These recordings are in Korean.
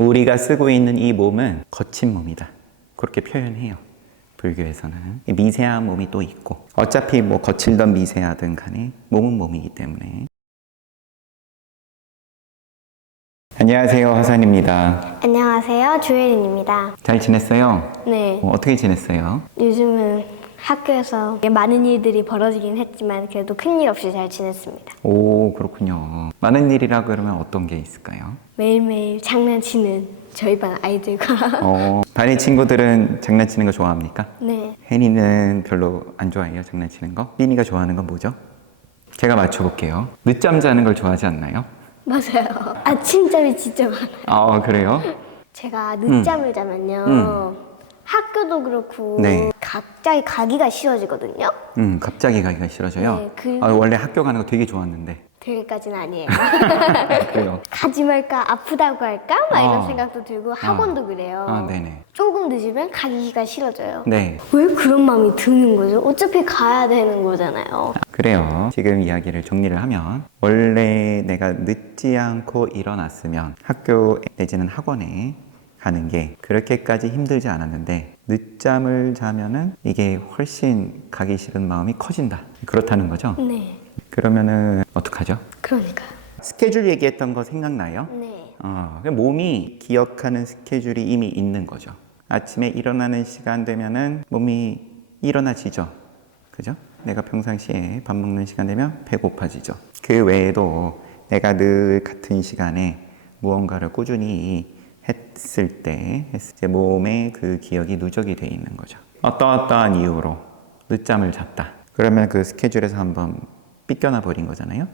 우리가 쓰고 있는 이 몸은 거친 몸이다. 그렇게 표현해요. 불교에서는. 미세한 몸이 또 있고, 어차피 뭐 거칠던 미세하든 간에 몸은 몸이기 때문에. 안녕하세요, 화산입니다. 안녕하세요, 조혜린입니다. 잘 지냈어요? 네, 어떻게 지냈어요? 요즘은 학교에서 많은 일들이 벌어지긴 했지만 그래도 큰일 없이 잘 지냈습니다. 오, 그렇군요. 많은 일이라 그러면 어떤 게 있을까요? 매일매일 장난치는 저희 반 아이들과 반의 친구들은 장난치는 거 좋아합니까? 네, 혜니는 별로 안 좋아해요, 장난치는 거? 혜니가 좋아하는 건 뭐죠? 제가 맞춰볼게요. 늦잠 자는 걸 좋아하지 않나요? 맞아요. 아침잠이 진짜 많아요. 아, 그래요? 제가 늦잠을 자면요, 학교도 그렇고 네. 갑자기 가기가 싫어지거든요. 갑자기 가기가 싫어져요? 네, 그리고- 원래 학교 가는 거 되게 좋았는데. 되게까지는 아니에요. 그래요? 가지 말까, 아프다고 할까? 막 이런 아. 생각도 들고 학원도 그래요. 네네. 조금 늦으면 가기가 싫어져요. 네. 왜 그런 마음이 드는 거죠? 어차피 가야 되는 거잖아요. 그래요. 지금 이야기를 정리를 하면, 원래 내가 늦지 않고 일어났으면 학교 내지는 학원에 가는 게 그렇게까지 힘들지 않았는데, 늦잠을 자면은 이게 훨씬 가기 싫은 마음이 커진다. 그렇다는 거죠? 네, 그러면은 어떡하죠? 그러니까요. 스케줄 얘기했던 거 생각나요? 네, 몸이 기억하는 스케줄이 이미 있는 거죠. 아침에 일어나는 시간 되면은 몸이 일어나지죠. 그죠? 내가 평상시에 밥 먹는 시간 되면 배고파지죠. 그 외에도 내가 늘 같은 시간에 무언가를 꾸준히 했을 때 이제 몸에 그 기억이 누적이 돼 있는 거죠. 어떠어떠한 이유로 늦잠을 잤다. 그러면 그 스케줄에서 한번 삐껴나 버린 거잖아요.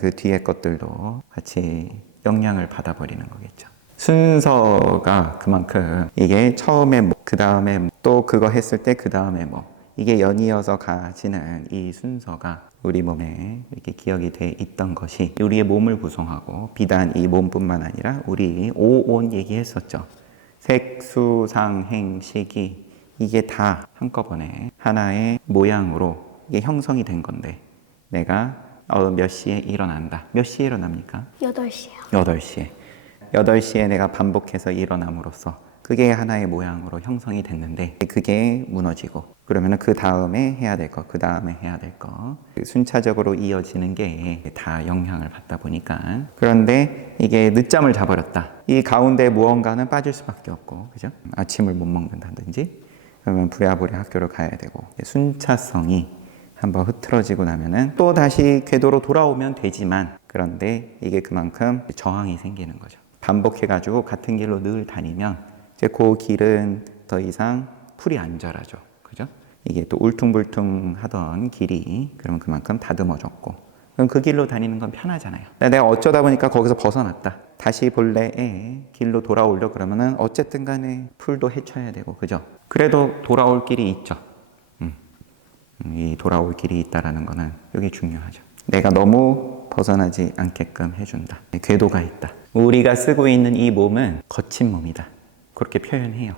그 뒤에 것들도 같이 영향을 받아버리는 거겠죠. 순서가 그만큼 이게 처음에 뭐, 그 다음에 또 그거 했을 때 그 다음에 뭐, 이게 연이어서 가지는 이 순서가 우리 몸에 이렇게 기억이 돼 있던 것이 우리의 몸을 구성하고, 비단 이 몸뿐만 아니라 우리 오온 얘기했었죠. 색수상행 식이 이게 다 한꺼번에 하나의 모양으로 이게 형성이 된 건데, 내가 몇 시에 일어난다. 몇 시에 일어납니까? 8시요. 8시에. 8시에 내가 반복해서 일어남으로써 그게 하나의 모양으로 형성이 됐는데, 그게 무너지고, 그러면 그 다음에 해야 될 거, 그 다음에 해야 될 거, 순차적으로 이어지는 게 다 영향을 받다 보니까. 그런데 이게 늦잠을 자버렸다. 이 가운데 무언가는 빠질 수밖에 없고, 그죠? 아침을 못 먹는다든지, 그러면 부랴부랴 학교를 가야 되고, 순차성이 한번 흐트러지고 나면은 또 다시 궤도로 돌아오면 되지만, 그런데 이게 그만큼 저항이 생기는 거죠. 반복해가지고 같은 길로 늘 다니면 이제 그 길은 더 이상 풀이 안 자라죠. 그죠? 이게 또 울퉁불퉁 하던 길이 그러면 그만큼 다듬어졌고, 그럼 그 길로 다니는 건 편하잖아요. 내가 어쩌다 보니까 거기서 벗어났다. 다시 본래의 길로 돌아오려 그러면은 어쨌든 간에 풀도 헤쳐야 되고, 그죠? 그래도 돌아올 길이 있죠. 이 돌아올 길이 있다라는 거는 이게 중요하죠. 내가 너무 벗어나지 않게끔 해준다. 궤도가 있다. 우리가 쓰고 있는 이 몸은 거친 몸이다. 그렇게 표현해요.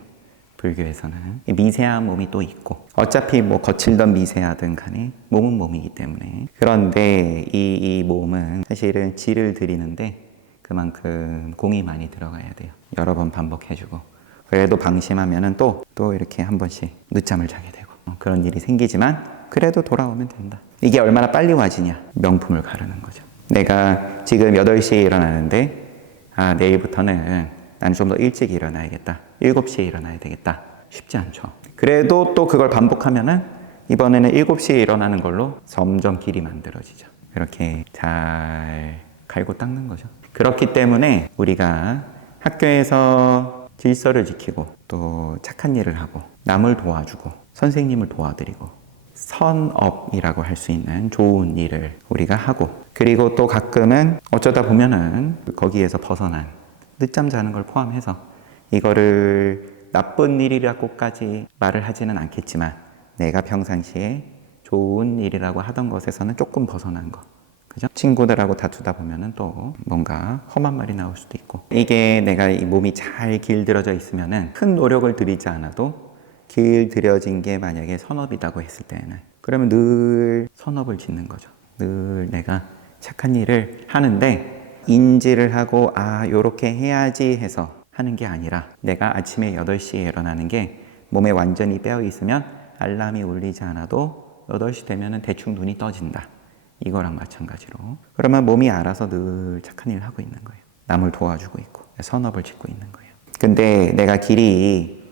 불교에서는. 미세한 몸이 또 있고, 어차피 뭐 거칠던 미세하든 간에 몸은 몸이기 때문에. 그런데 이 몸은 사실은 질을 들이는데 그만큼 공이 많이 들어가야 돼요. 여러 번 반복해주고. 그래도 방심하면은 또 이렇게 한 번씩 늦잠을 자게 되고, 그런 일이 생기지만 그래도 돌아오면 된다. 이게 얼마나 빨리 와지냐? 명품을 가르는 거죠. 내가 지금 8시에 일어나는데, 내일부터는 나는 좀 더 일찍 일어나야겠다. 7시에 일어나야 되겠다. 쉽지 않죠. 그래도 또 그걸 반복하면은 이번에는 7시에 일어나는 걸로 점점 길이 만들어지죠. 그렇게 잘 갈고 닦는 거죠. 그렇기 때문에 우리가 학교에서 질서를 지키고, 또 착한 일을 하고, 남을 도와주고, 선생님을 도와드리고, 선업이라고 할 수 있는 좋은 일을 우리가 하고, 그리고 또 가끔은 어쩌다 보면은 거기에서 벗어난 늦잠 자는 걸 포함해서 이거를 나쁜 일이라고까지 말을 하지는 않겠지만, 내가 평상시에 좋은 일이라고 하던 것에서는 조금 벗어난 거, 그죠? 친구들하고 다투다 보면은 또 뭔가 험한 말이 나올 수도 있고, 이게 내가 이 몸이 잘 길들여져 있으면은 큰 노력을 들이지 않아도 길들여진 게 만약에 선업이라고 했을 때는, 그러면 늘 선업을 짓는 거죠. 늘 내가 착한 일을 하는데 인지를 하고, 요렇게 해야지 해서 하는 게 아니라 내가 아침에 8시에 일어나는 게 몸에 완전히 빼어 있으면 알람이 울리지 않아도 8시 되면 대충 눈이 떠진다. 이거랑 마찬가지로. 그러면 몸이 알아서 늘 착한 일을 하고 있는 거예요. 남을 도와주고 있고 선업을 짓고 있는 거예요. 근데 내가 길이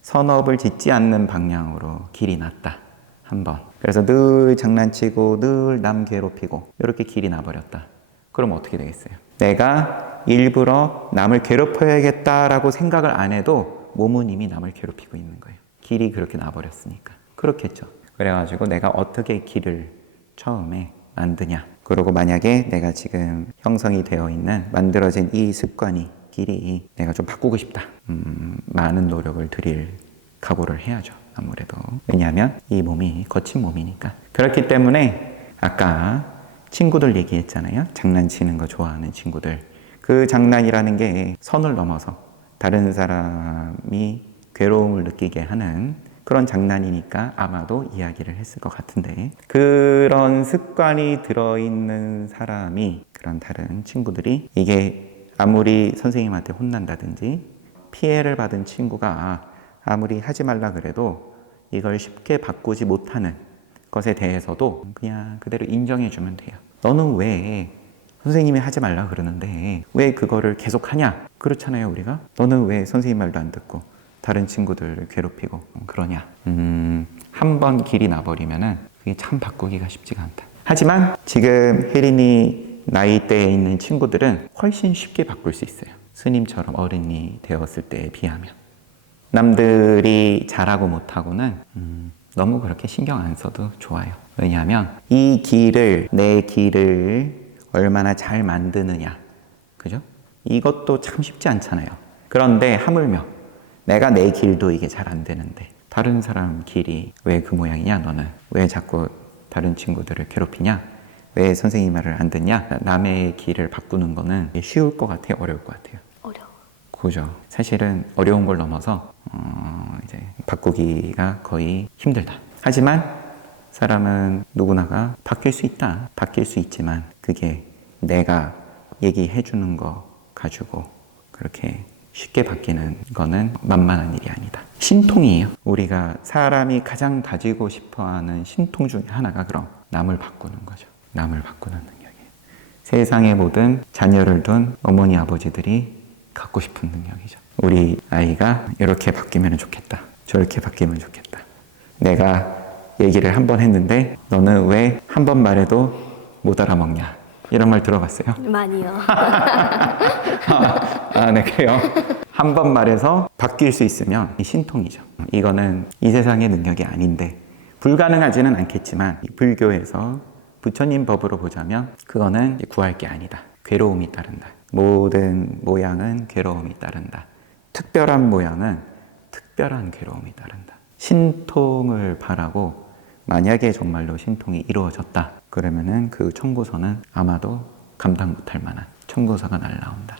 선업을 짓지 않는 방향으로 길이 났다. 한번. 그래서 늘 장난치고 늘 남 괴롭히고 이렇게 길이 나버렸다. 그럼 어떻게 되겠어요? 내가 일부러 남을 괴롭혀야겠다라고 생각을 안 해도 몸은 이미 남을 괴롭히고 있는 거예요. 길이 그렇게 나버렸으니까. 그렇겠죠. 그래가지고 내가 어떻게 길을 처음에 만드냐. 그리고 만약에 내가 지금 형성이 되어 있는 만들어진 이 습관이 길이 내가 좀 바꾸고 싶다. 많은 노력을 들일 각오를 해야죠. 아무래도. 왜냐하면 이 몸이 거친 몸이니까. 그렇기 때문에 아까 친구들 얘기했잖아요. 장난치는 거 좋아하는 친구들. 그 장난이라는 게 선을 넘어서 다른 사람이 괴로움을 느끼게 하는 그런 장난이니까 아마도 이야기를 했을 것 같은데, 그런 습관이 들어있는 사람이, 그런 다른 친구들이 이게 아무리 선생님한테 혼난다든지 피해를 받은 친구가 아무리 하지 말라 그래도 이걸 쉽게 바꾸지 못하는 것에 대해서도 그냥 그대로 인정해주면 돼요. 너는 왜 선생님이 하지 말라 그러는데 왜 그거를 계속 하냐? 그렇잖아요, 우리가. 너는 왜 선생님 말도 안 듣고 다른 친구들을 괴롭히고 그러냐? 한 번 길이 나버리면은 그게 참 바꾸기가 쉽지가 않다. 하지만 지금 혜린이 나이대에 있는 친구들은 훨씬 쉽게 바꿀 수 있어요. 스님처럼 어른이 되었을 때에 비하면. 남들이 잘하고 못하고는 너무 그렇게 신경 안 써도 좋아요. 왜냐하면 이 길을, 내 길을 얼마나 잘 만드느냐, 그죠? 이것도 참 쉽지 않잖아요. 그런데 하물며 내가 내 길도 이게 잘 안 되는데 다른 사람 길이 왜 그 모양이냐? 너는 왜 자꾸 다른 친구들을 괴롭히냐? 왜 선생님 말을 안 듣냐? 남의 길을 바꾸는 거는 쉬울 것 같아요? 어려울 것 같아요? 어려워. 그죠. 사실은 어려운 걸 넘어서 이제 바꾸기가 거의 힘들다. 하지만 사람은 누구나가 바뀔 수 있다. 바뀔 수 있지만 그게 내가 얘기해 주는 거 가지고 그렇게 쉽게 바뀌는 거는 만만한 일이 아니다. 신통이에요. 우리가 사람이 가장 가지고 싶어하는 신통 중에 하나가 그럼 남을 바꾸는 거죠. 남을 바꾸는 능력이에요. 세상의 모든 자녀를 둔 어머니 아버지들이 갖고 싶은 능력이죠. 우리 아이가 이렇게 바뀌면 좋겠다. 저렇게 바뀌면 좋겠다. 내가 얘기를 한 번 했는데 너는 왜 한 번 말해도 못 알아먹냐? 이런 말 들어봤어요? 많이요. 네, 그래요. 한 번 말해서 바뀔 수 있으면 신통이죠. 이거는 이 세상의 능력이 아닌데 불가능하지는 않겠지만 불교에서 부처님 법으로 보자면 그거는 구할 게 아니다. 괴로움이 따른다. 모든 모양은 괴로움이 따른다. 특별한 모양은 특별한 괴로움이 따른다. 신통을 바라고 만약에 정말로 신통이 이루어졌다. 그러면은 그 청구서는 아마도 감당 못할 만한 청구서가 날라온다.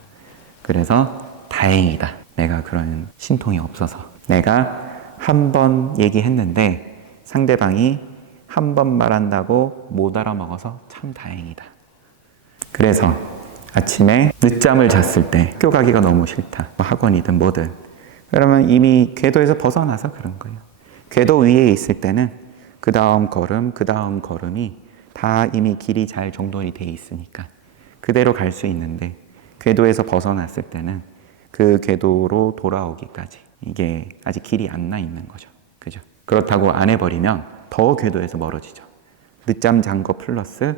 그래서 다행이다. 내가 그런 신통이 없어서. 내가 한 번 얘기했는데 상대방이 한 번 말한다고 못 알아먹어서 참 다행이다. 그래서 아침에 늦잠을 잤을 때 학교 가기가 너무 싫다. 학원이든 뭐든. 그러면 이미 궤도에서 벗어나서 그런 거예요. 궤도 위에 있을 때는 그 다음 걸음이 다 이미 길이 잘 정돈이 돼 있으니까 그대로 갈 수 있는데 궤도에서 벗어났을 때는 그 궤도로 돌아오기까지 이게 아직 길이 안 나 있는 거죠. 그죠? 그렇다고 안 해버리면 더 궤도에서 멀어지죠. 늦잠 잔 거 플러스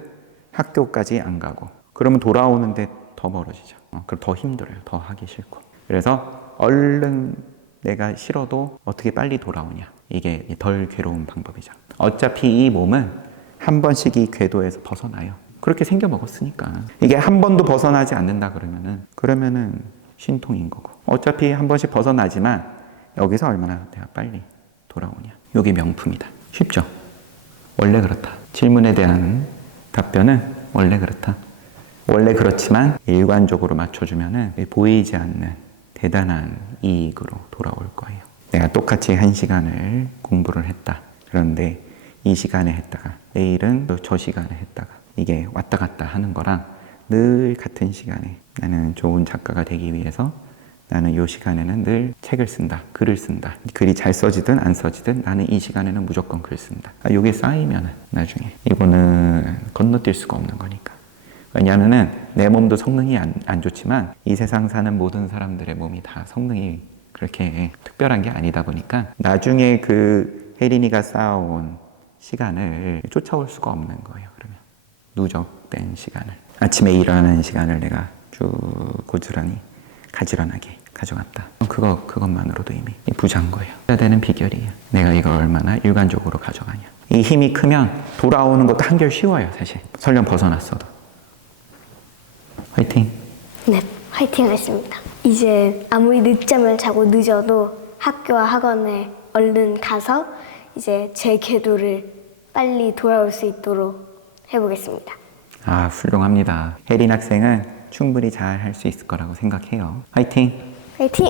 학교까지 안 가고 그러면 돌아오는데 더 멀어지죠. 그럼 더 힘들어요. 더 하기 싫고. 그래서 얼른 내가 싫어도 어떻게 빨리 돌아오냐. 이게 덜 괴로운 방법이죠. 어차피 이 몸은 한 번씩 이 궤도에서 벗어나요. 그렇게 생겨 먹었으니까. 이게 한 번도 벗어나지 않는다 그러면은 신통인 거고. 어차피 한 번씩 벗어나지만 여기서 얼마나 내가 빨리 돌아오냐. 이게 명품이다. 쉽죠? 원래 그렇다. 질문에 대한 답변은 원래 그렇다. 원래 그렇지만 일관적으로 맞춰주면은 보이지 않는 대단한 이익으로 돌아올 거예요. 내가 똑같이 1시간을 공부를 했다. 그런데 이 시간에 했다가 내일은 또 저 시간에 했다가 이게 왔다 갔다 하는 거랑 늘 같은 시간에 나는 좋은 작가가 되기 위해서 나는 이 시간에는 늘 책을 쓴다, 글을 쓴다. 글이 잘 써지든 안 써지든 나는 이 시간에는 무조건 글 쓴다. 이게 쌓이면은 나중에 이거는 건너뛸 수가 없는 거니까. 왜냐하면은 내 몸도 성능이 안 좋지만 이 세상 사는 모든 사람들의 몸이 다 성능이 그렇게 특별한 게 아니다 보니까 나중에 그 혜린이가 쌓아온 시간을 쫓아올 수가 없는 거예요. 그러면 누적된 시간을 아침에 일어나는 시간을 내가 쭉 고스란히 가지런하게 가져갔다. 그것만으로도 이미 부자인 거예요. 해야 되는 비결이에요. 내가 이걸 얼마나 일관적으로 가져가냐. 이 힘이 크면 돌아오는 것도 한결 쉬워요, 사실. 설령 벗어났어도. 화이팅! 네, 화이팅 하겠습니다. 이제 아무리 늦잠을 자고 늦어도 학교와 학원에 얼른 가서 이제 제 궤도를 빨리 돌아올 수 있도록 해보겠습니다. 아, 훌륭합니다. 혜린 학생은 충분히 잘 할 수 있을 거라고 생각해요. 화이팅! 화이팅!